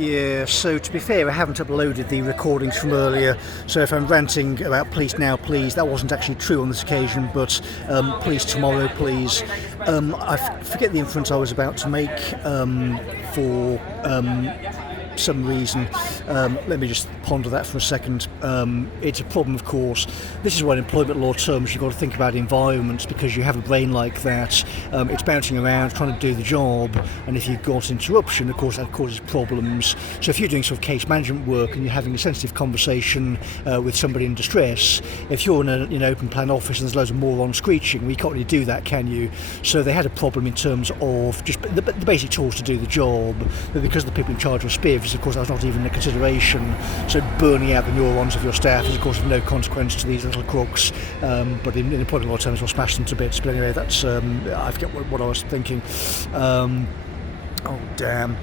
Yeah, so to be fair, I haven't uploaded the recordings from earlier, so if I'm ranting about police now, please, that wasn't actually true on this occasion, but police tomorrow, please. Forget the inference I was about to make for some reason. Let me just ponder that for a second. It's a problem, of course. This is why in employment law terms you've got to think about environments, because you have a brain like that. It's bouncing around trying to do the job, and if you've got interruption, of course that causes problems. So if you're doing sort of case management work and you're having a sensitive conversation with somebody in distress, if you're in an open plan office and there's loads of morons screeching, well, you can't really do that, can you? So they had a problem in terms of just the basic tools to do the job, but because the people in charge were spivs, of course that was not even a consideration. So burning out the neurons of your staff is of course of no consequence to these little crooks, but in employment law terms we'll smash them to bits. But anyway, that's I forget what I was thinking. Oh damn.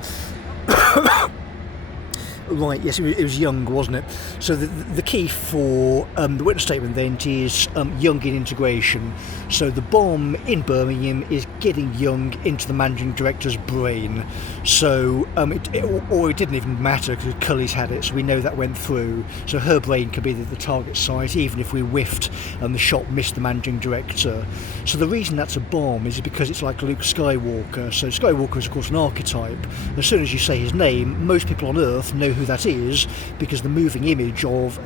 Right, yes, it was young, wasn't it? So the key for the witness statement then is young in integration. So the bomb in Birmingham is getting young into the managing director's brain. So it didn't even matter because Cully's had it, so we know that went through. So her brain could be the target site, even if we whiffed and the shot missed the managing director. So the reason that's a bomb is because it's like Luke Skywalker. So Skywalker is of course an archetype. As soon as you say his name, most people on Earth know who that is, because the moving image of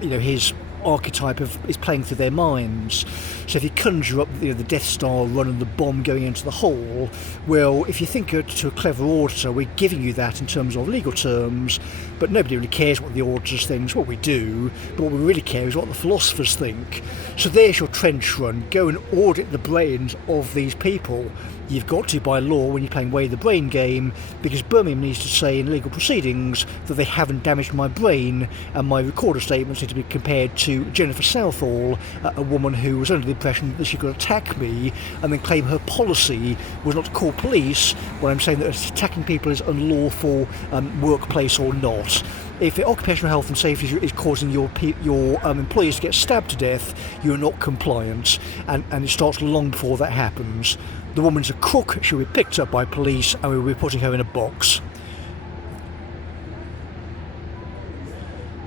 his archetype is playing through their minds. So if you conjure up the Death Star run and the bomb going into the hole, well, if you think to a clever auditor, we're giving you that in terms of legal terms, but nobody really cares what the auditors think. It's what we do, but what we really care is what the philosophers think. So there's your trench run. Go and audit the brains of these people. You've got to by law when you're playing Weigh the Brain game, because Birmingham needs to say in legal proceedings that they haven't damaged my brain, and my recorder statements need to be compared to Jennifer Southall, a woman who was under the impression that she could attack me and then claim her policy was not to call police when I'm saying that attacking people is unlawful, workplace or not. If occupational health and safety is causing your employees to get stabbed to death, you're not compliant, and it starts long before that happens. The woman's a crook, she'll be picked up by police and we'll be putting her in a box.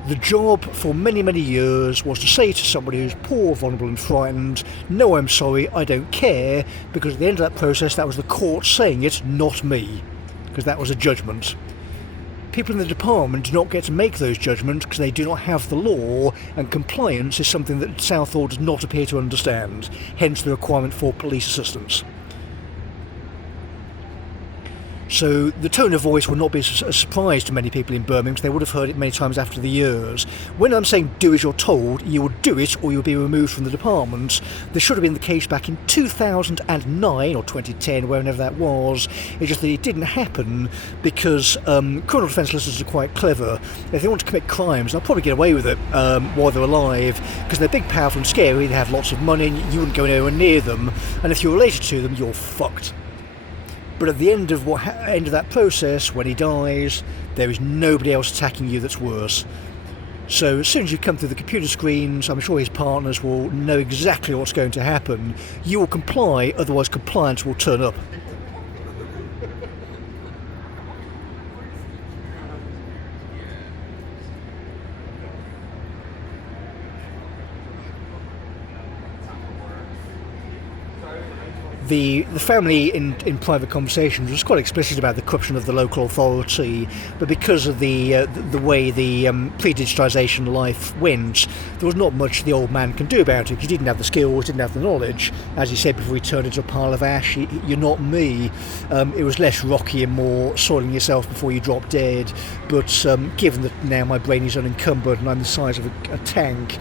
The job for many, many years was to say to somebody who's poor, vulnerable and frightened, no, I'm sorry, I don't care, because at the end of that process that was the court saying it, not me, because that was a judgment. People in the department do not get to make those judgments because they do not have the law, and compliance is something that Southall does not appear to understand, hence the requirement for police assistance. So the tone of voice will not be a surprise to many people in Birmingham, because they would have heard it many times after the years. When I'm saying do as you're told, you will do it or you'll be removed from the department. This should have been the case back in 2009 or 2010, whenever that was. It's just that it didn't happen because criminal defence solicitors are quite clever. If they want to commit crimes, they'll probably get away with it while they're alive, because they're big, powerful and scary, they have lots of money and you wouldn't go anywhere near them, and if you're related to them, you're fucked. But at the end of that process, when he dies, there is nobody else attacking you that's worse. So as soon as you come through the computer screens, I'm sure his partners will know exactly what's going to happen. You will comply, otherwise compliance will turn up. The family in private conversations was quite explicit about the corruption of the local authority, but because of the way the pre-digitisation life went, there was not much the old man can do about it. He didn't have the skills, didn't have the knowledge. As he said before he turned into a pile of ash, you're not me. It was less rocky and more soiling yourself before you drop dead. But given that now my brain is unencumbered and I'm the size of a tank,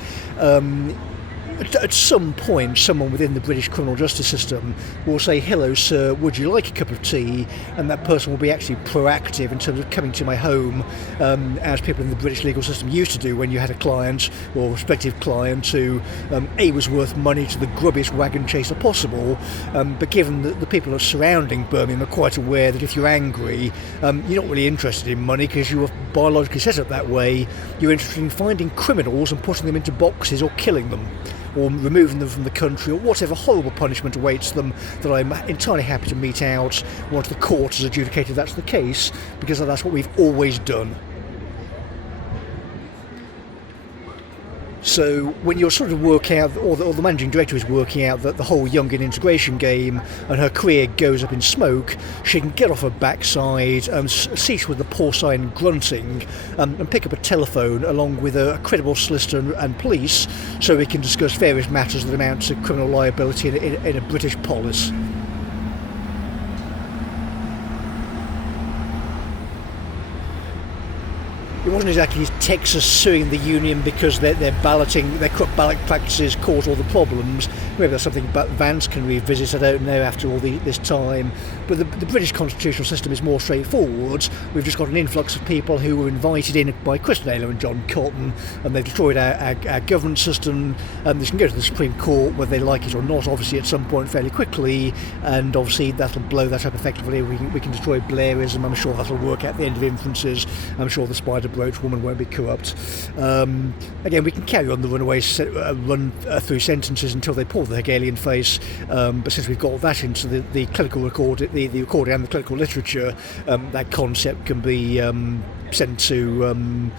at some point, someone within the British criminal justice system will say, hello sir, would you like a cup of tea? And that person will be actually proactive in terms of coming to my home, as people in the British legal system used to do when you had a client or respective client who A, was worth money to the grubbiest wagon chaser possible, but given that the people surrounding Birmingham are quite aware that if you're angry, you're not really interested in money because you were biologically set up that way, you're interested in finding criminals and putting them into boxes or killing them. or removing them from the country, or whatever horrible punishment awaits them, that I'm entirely happy to mete out once the court has adjudicated that's the case, because that's what we've always done. So when you're sort of working out, or the managing director is working out that the whole young in integration game and her career goes up in smoke, she can get off her backside, cease with the porcine grunting, and pick up a telephone along with a credible solicitor and police, so we can discuss various matters that amount to criminal liability in a British polis. It wasn't exactly Texas suing the union because their corrupt ballot practices caused all the problems. Maybe that's something Vance can revisit, I don't know, after all this time. But the British constitutional system is more straightforward. We've just got an influx of people who were invited in by Chris Naylor and John Cotton, and they've destroyed our governance system. They can go to the Supreme Court whether they like it or not, obviously at some point fairly quickly, and obviously that'll blow that up effectively. We can destroy Blairism. I'm sure that'll work out the end of inferences. I'm sure the Spider Brooch woman won't be corrupt. Again, we can carry on the run through sentences until they pull the Hegelian face, but since we've got that into the clinical record, the recording and the clinical literature, that concept can be sent to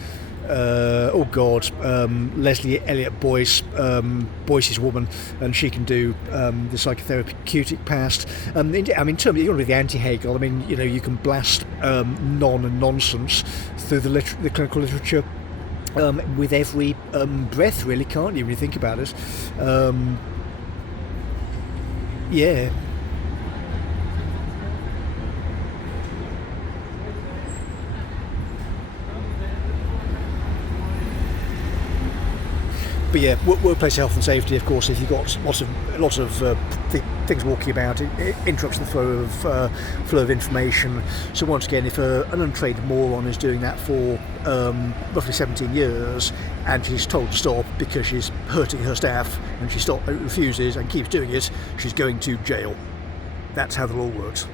Leslie Elliott Boyce's woman, and she can do the psychotherapeutic past. In terms of, you want to be the anti-Hegel, you can blast nonsense through the clinical literature with every breath, really, can't you, when you think about it? Yeah. But yeah, workplace health and safety, of course, if you've got lots of things walking about, it interrupts the flow of information. So once again, if an untrained moron is doing that for roughly 17 years, and she's told to stop because she's hurting her staff, and she refuses and keeps doing it, she's going to jail. That's how the law works.